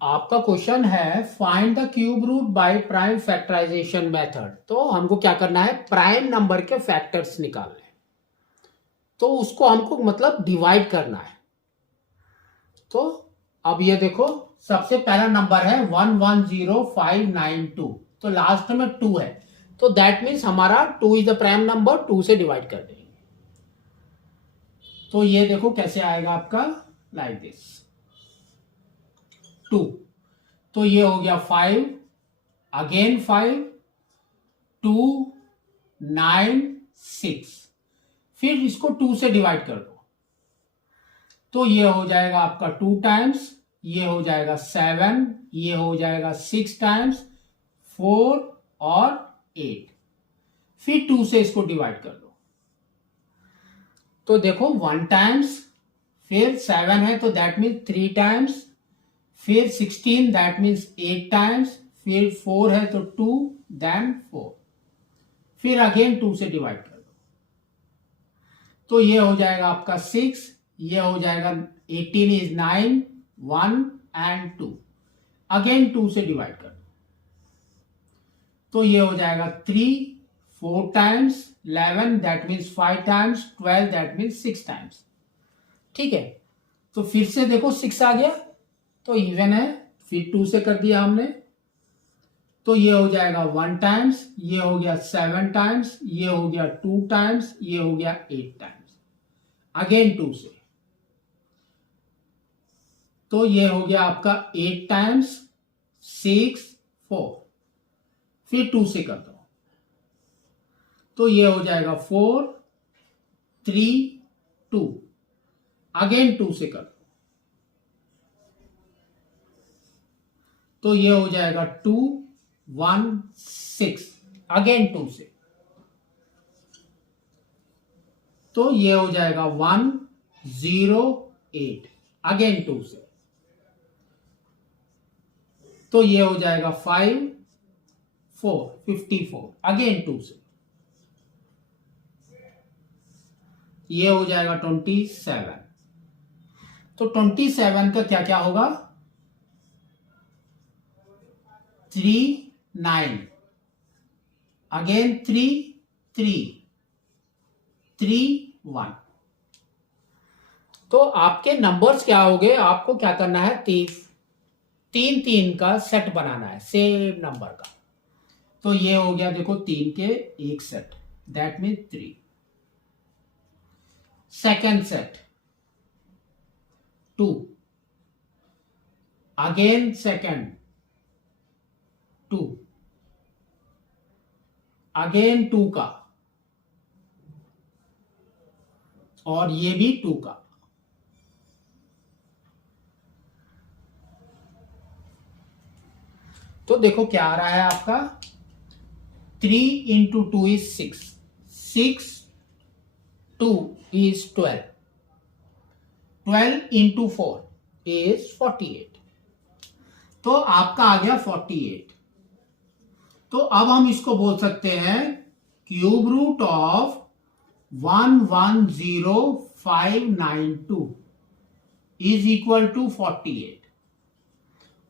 आपका क्वेश्चन है find the cube root by prime factorization method. तो हमको क्या करना है, प्राइम नंबर के फैक्टर्स निकालने हैं। तो उसको हमको मतलब डिवाइड करना है। तो अब ये देखो, सबसे पहला नंबर है 110592। तो लास्ट में 2 है, तो दैट मीन्स हमारा 2 इज द प्राइम नंबर, 2 से डिवाइड कर देंगे। तो ये देखो कैसे आएगा आपका, लाइक दिस 2। तो ये हो गया 5, अगेन 5, 2, 9, 6। फिर इसको 2 से डिवाइड कर दो, तो ये हो जाएगा आपका 2 टाइम्स, ये हो जाएगा 7, ये हो जाएगा 6 टाइम्स, 4 और 8। फिर 2 से इसको डिवाइड कर दो, तो देखो 1 टाइम्स, फिर 7 है तो दैट मीन्स 3 टाइम्स, फिर 16 दैट मीन्स 8 टाइम्स, फिर 4 है तो 2, देन 4, फिर अगेन 2 से डिवाइड कर दो, तो ये हो जाएगा आपका 6, ये हो जाएगा 18 इज 9, 1 एंड 2, अगेन 2 से डिवाइड कर दो, तो ये हो जाएगा 3, 4 times, 11 that means 5 times, 12 that means 6 times. ठीक है, तो फिर से देखो 6 आ गया तो इवन है, फिर 2 से कर दिया हमने, तो ये हो जाएगा 1 टाइम्स, ये हो गया 7 टाइम्स, ये हो गया 2 टाइम्स, ये हो गया 8 टाइम्स, अगेन 2 से, तो ये हो गया आपका 8 टाइम्स, 6, 4, फिर 2 से कर दो, तो ये हो जाएगा 4, 3, 2, अगेन 2 से कर दो, तो ये हो जाएगा 2, 1, 6, अगेन 2 से, तो ये हो जाएगा 1, 0, 8, अगेन 2 से, तो ये हो जाएगा 5, 4, 54, अगेन 2 से, ये हो जाएगा 27। तो 27 का क्या क्या होगा, 3, 9, अगेन 3, 3, 3, 1। तो आपके नंबर्स क्या हो गए, आपको क्या करना है, तीन तीन का सेट बनाना है सेम नंबर का। तो ये हो गया देखो 3 के एक set, that mean 3। Second set 2, again second 2, again 2 का, और ये भी 2 का। तो देखो क्या आ रहा है आपका, 3 into 2 is 6, 6, 2 is 12, 12 into 4 is 48। तो आपका आ गया 48। तो अब हम इसको बोल सकते हैं cube root of 110592 is equal to 48,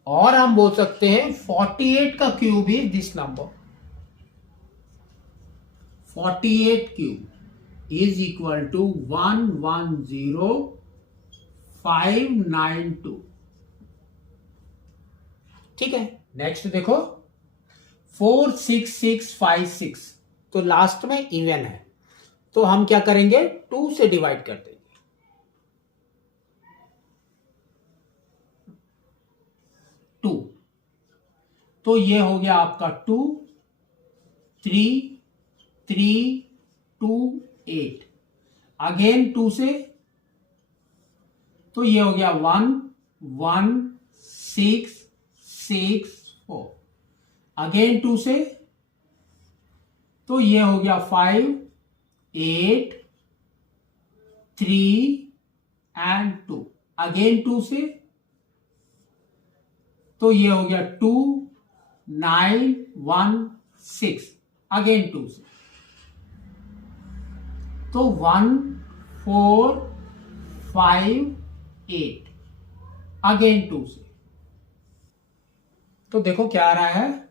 और हम बोल सकते हैं 48 का cube is this number, 48 cube is equal to 110592। ठीक है, नेक्स्ट देखो 46656, तो लास्ट में इवन है, तो हम क्या करेंगे, 2 से डिवाइड कर देंगे, 2, तो ये हो गया आपका 2, 3, 3, 2, 8, अगेन 2 से, तो ये हो गया 1, 1, 6, 6, 4, अगेन 2 से, तो ये हो गया 5, 8, 3 एंड 2, अगेन 2 से, तो ये हो गया 2, 9, 1, 6, अगेन 2 से, तो 1, 4, 5, 8, अगेन 2 से, तो देखो क्या आ रहा है,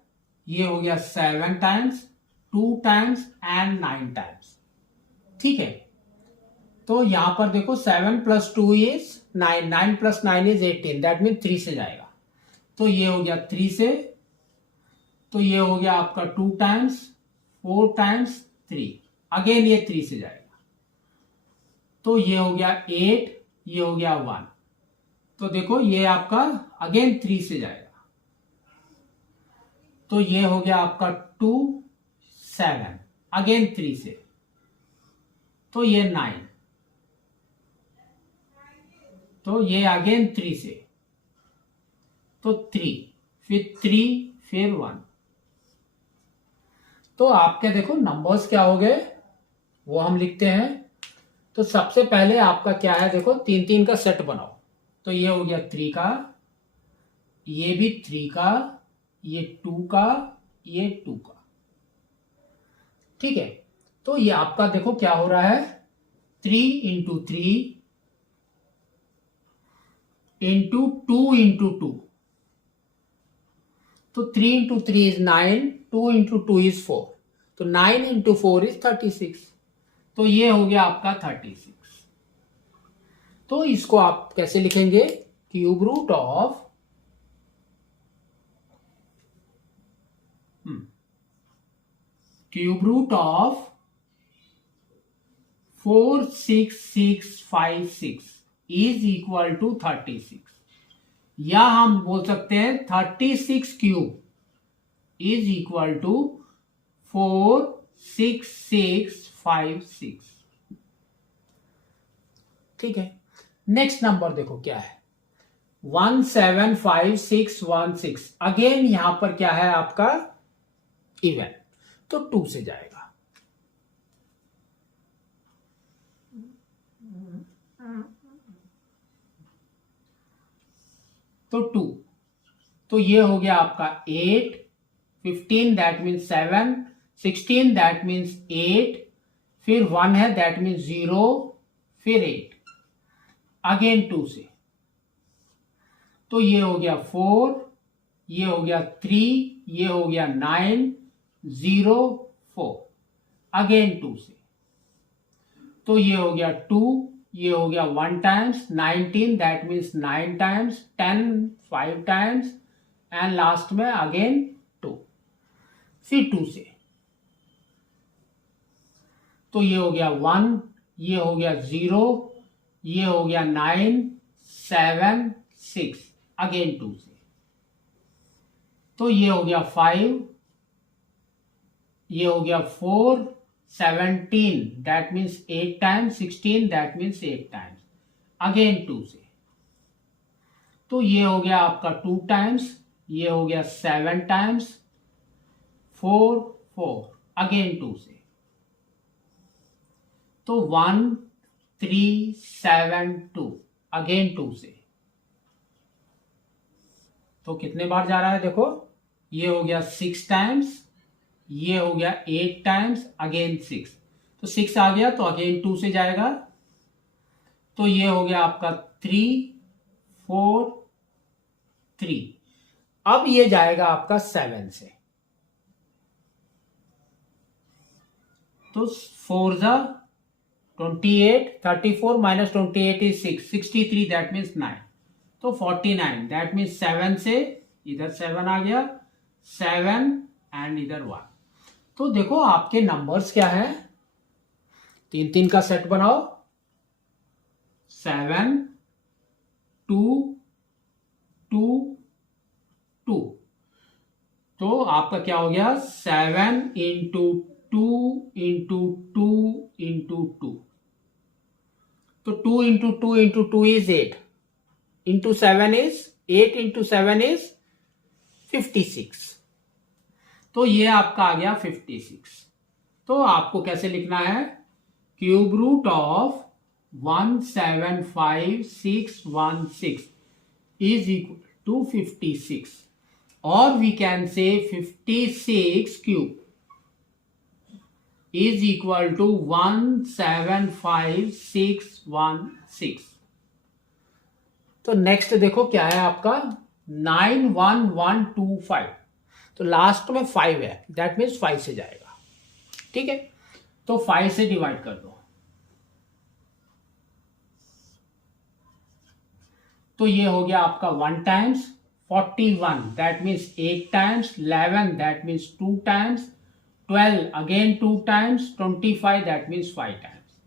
ये हो गया 7 टाइम्स, 2 टाइम्स एंड 9 टाइम्स। ठीक है, तो यहां पर देखो 7 + 2 इज 9, 9 + 9 इज 18, दैट मीन 3 से जाएगा। तो ये हो गया 3 से, तो ये हो गया आपका 2 टाइम्स, 4 टाइम्स 3, अगेन ये 3 से जाएगा। तो ये हो गया 8, ये हो गया 1। तो देखो ये आपका अगेन 3 से जाएगा। तो ये हो गया आपका 2, 7, अगेन 3 से। तो ये 9, तो ये अगेन 3 से। तो 3, फिर 3, फिर 1। तो आपके देखो नंबर्स क्या हो गए वो हम लिखते हैं। तो सबसे पहले आपका क्या है, देखो 3 3 का सेट बनाओ। तो ये हो गया 3 का, ये भी 3 का, ये 2 का, ये 2 का। ठीक है, तो ये आपका देखो क्या हो रहा है, 3 × 3 × 2 × 2। तो 3 × 3 इज 9, 2 × 2 इज 4, तो 9 × 4 इज 36। तो ये हो गया आपका 36। तो इसको आप कैसे लिखेंगे, cube root of cube root of 46656 is equal to 36, या हम बोल सकते हैं 36 क्यूब इज इक्वल टू 46656। ठीक है, नेक्स्ट नंबर देखो क्या है, 175616। अगेन यहां पर क्या है आपका इवन, तो 2 से जाएगा। तो 2, तो ये हो गया आपका 8, 15 दैट मीन्स 7, 16 दैट मीन्स 8, फिर 1 है दैट मीन्स 0, फिर 8, अगेन 2 से। तो ये हो गया 4, ये हो गया 3, ये हो गया 9, 0, 4, अगेन 2 से। तो ये हो गया 2, ये हो गया 1 times, 19 that means 9 times, 10 5 times, and last में अगेन 2, फिर 2 से। तो ये हो गया 1, ये हो गया 0, ये हो गया 9, 7, 6, अगेन 2 से। तो ये हो गया 5, ये हो गया 4, 17 that means 8 times, 16 that means 8 times, again 2 से। तो ये हो गया आपका 2 टाइम्स, ये हो गया 7 टाइम्स, 4 4, अगेन 2 से। तो 1 3 7 2, अगेन 2 से। तो कितने बार जा रहा है देखो, ये हो गया 6 टाइम्स, ये हो गया 8 टाइम्स, अगेन 6। तो 6 आ गया तो अगेन 2 से जाएगा। तो ये हो गया आपका 3 4 3, अब ये जाएगा आपका 7 से। तो 4 जा 28, 34 माइनस 28 इज 6, 63 दैट मीन्स 9, तो 49 दैट मीन्स 7 से, इधर 7 आ गया, 7 एंड इधर 1। तो देखो आपके नंबर्स क्या है, 3 3 का सेट बनाओ, 7 2 2 2। तो आपका क्या हो गया, 7 × 2 × 2 × 2। तो 2 × 2 × 2 is 8, into 7 is 8 into 7 is 56। तो ये आपका आ गया 56। तो आपको कैसे लिखना है, cube root of 175616 is equal to 56, और we can say 56 cube is equal to 175616। तो नेक्स्ट देखो क्या है आपका 91125, तो लास्ट में 5 है, दैट मीन्स 5 से जाएगा। ठीक है, तो 5 से डिवाइड कर दो, तो ये हो गया आपका 1 times 41, that means 8 times, 11 that means 2 times, 12 again 2 times, 25 that means 5 times,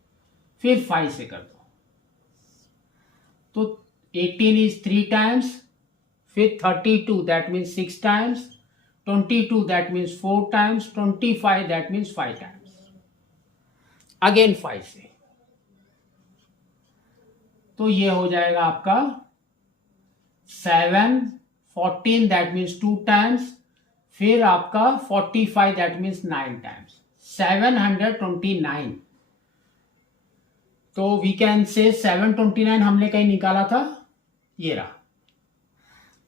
फिर 5 से कर दो, तो 18 इज 3 टाइम्स, फिर 32 that means 6 times, 22 that means 4 times, 25 that means 5 times, again 5 से, तो ये हो जाएगा आपका 7, 14 दैट मीन्स 2 टाइम्स, फिर आपका 45 दैट मीन्स 9 टाइम्स, 729। तो वी कैन से 729 हमने कहीं निकाला था, ये रहा।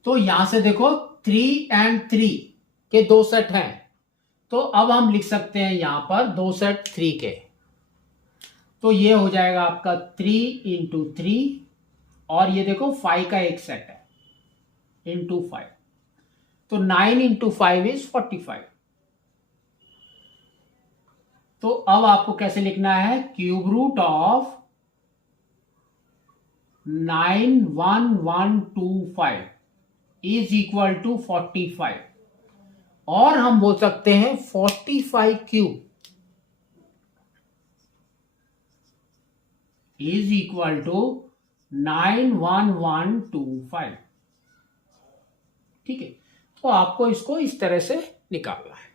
तो यहां से देखो 3 and 3 के 2 सेट हैं, तो अब हम लिख सकते हैं यहां पर 2 सेट 3 के, तो ये हो जाएगा आपका 3 into 3, और ये देखो 5 का एक सेट है into 5, तो 9 into 5 is 45। तो अब आपको कैसे लिखना है, cube root of 91125 is equal to 45, और हम बोल सकते हैं 45 क्यूब इज इक्वल टू 91125। ठीक है, तो आपको इसको इस तरह से निकालना है।